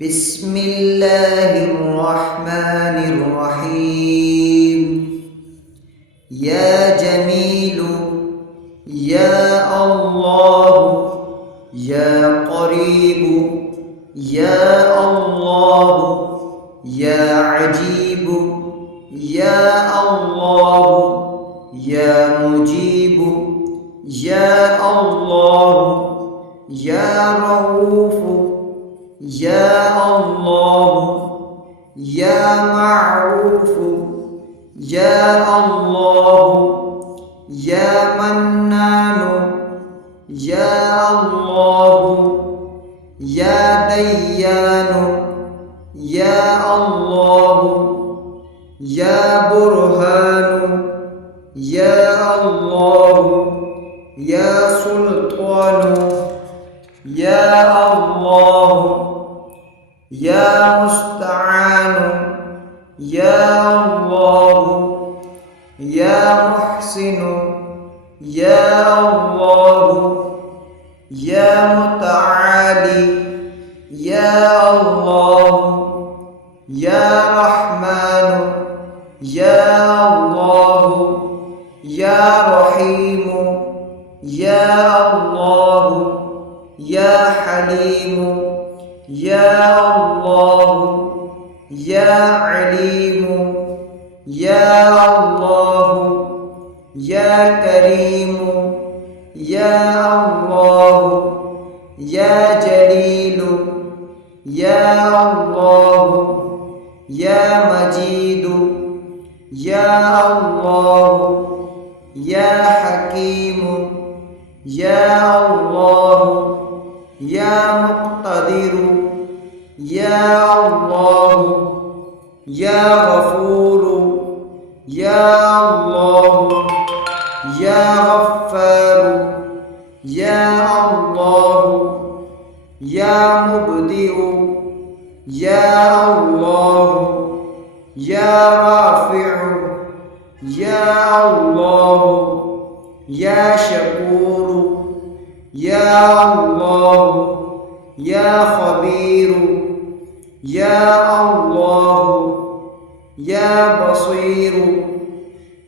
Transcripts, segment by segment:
بسم الله الرحمن الرحيم. يا جميل يا الله، يا قريب يا الله، يا عجيب يا الله، يا مجيب يا الله، يا رؤوف يا الله، يا معروف يا الله، يا منان يا الله، يا ديان يا الله، يا برهان يا الله، يا سلطان يا الله، يا مستعان يا الله، يا محسن يا الله، يا متعالي يا الله، يا رحمن يا الله، يا رحيم يا الله، يا حليم يا الله، يا عليم يا الله، يا كريم يا الله، يا جليل يا الله، يا مجيد يا الله، يا حكيم يا الله، يا مقتدر يا الله، يا غفور يا الله، يا غفار يا الله، يا مبدئ يا الله، يا رافع يا الله، يا شكور يا الله، يا خبير يا الله، يا بصير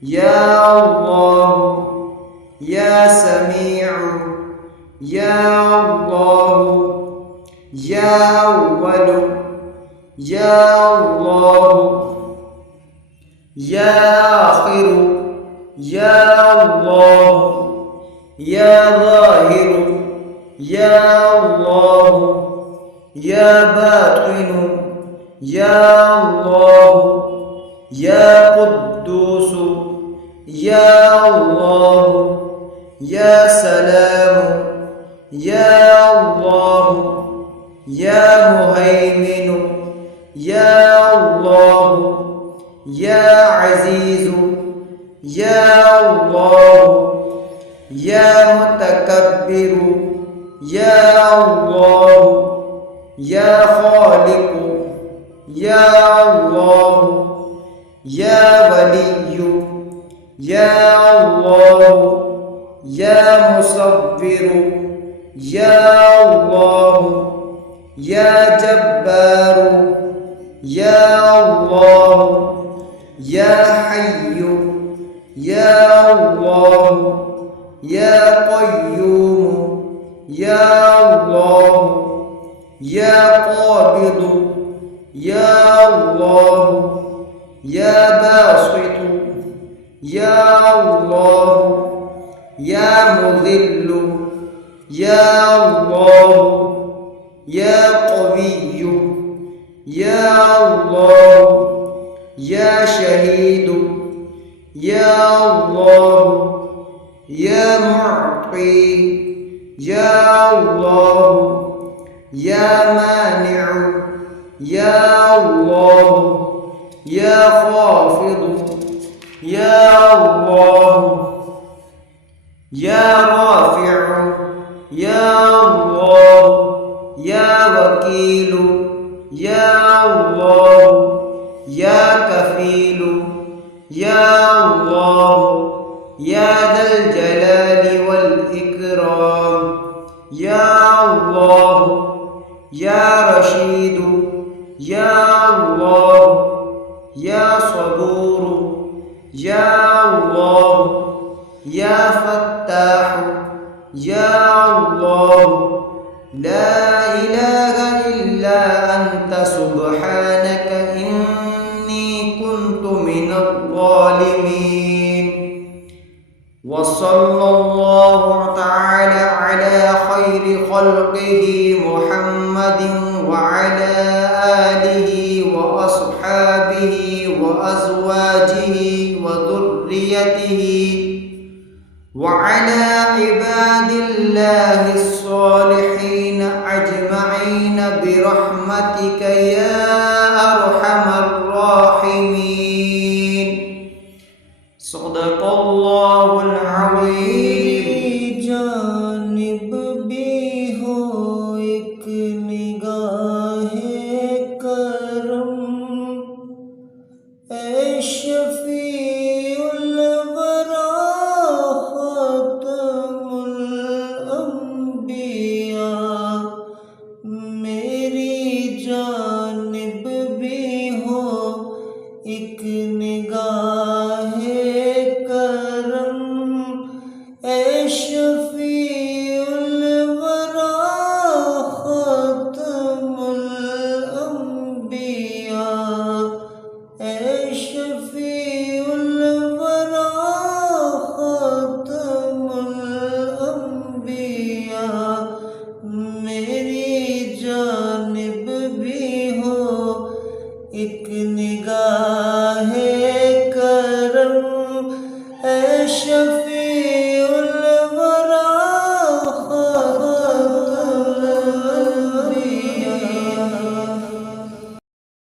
يا الله، يا سميع يا الله، يا أول يا الله، يا آخر يا الله، يا ظاهر يا الله، يا باطن يا الله، يا قدوس يا الله، يا سلام يا الله، يا مهيمن يا الله، يا عزيز يا الله، يا متكبر يا الله، يا خالق يا الله، يا ولي يا الله، يا مصبر يا الله، يا جبار يا الله، يا حي يا الله، يا قيوم يا الله، يا قابض يا الله، يا باسط يا الله، يا مذل يا الله، يا قوي يا الله، يا شهيد يا الله، يا معطي يا الله، يا مانع يا الله، يا خافض يا الله، يا رافع يا الله، يا وكيل يا الله، يا كفيل يا الله، يا ذا الجلال والإكرام يا الله، يا رشيد یا اللہ یا صبور یا اللہ یا فتاح یا اللہ لا الہ الا انت سبحانک انی کنت من الظالمین وصلی اللہ تعالی علی خیر خلقہ محمد وعلى آله وأصحابه وأزواجه وذريته وعلى عباد الله الصالحين أجمعين برحمتك يا أرحم الراحمين صدق الله العظيم جانب بھی ہو ایک نگاہ کرم اے شفیع الورا خاتم الانبیاء میری جانب بھی ہو ایک نگاہ کرم اے شفیع الورا خاتم الانبیاء اے شفیع الورا خاتم الانبیاء میری جانب بھی ہو ایک نگاہ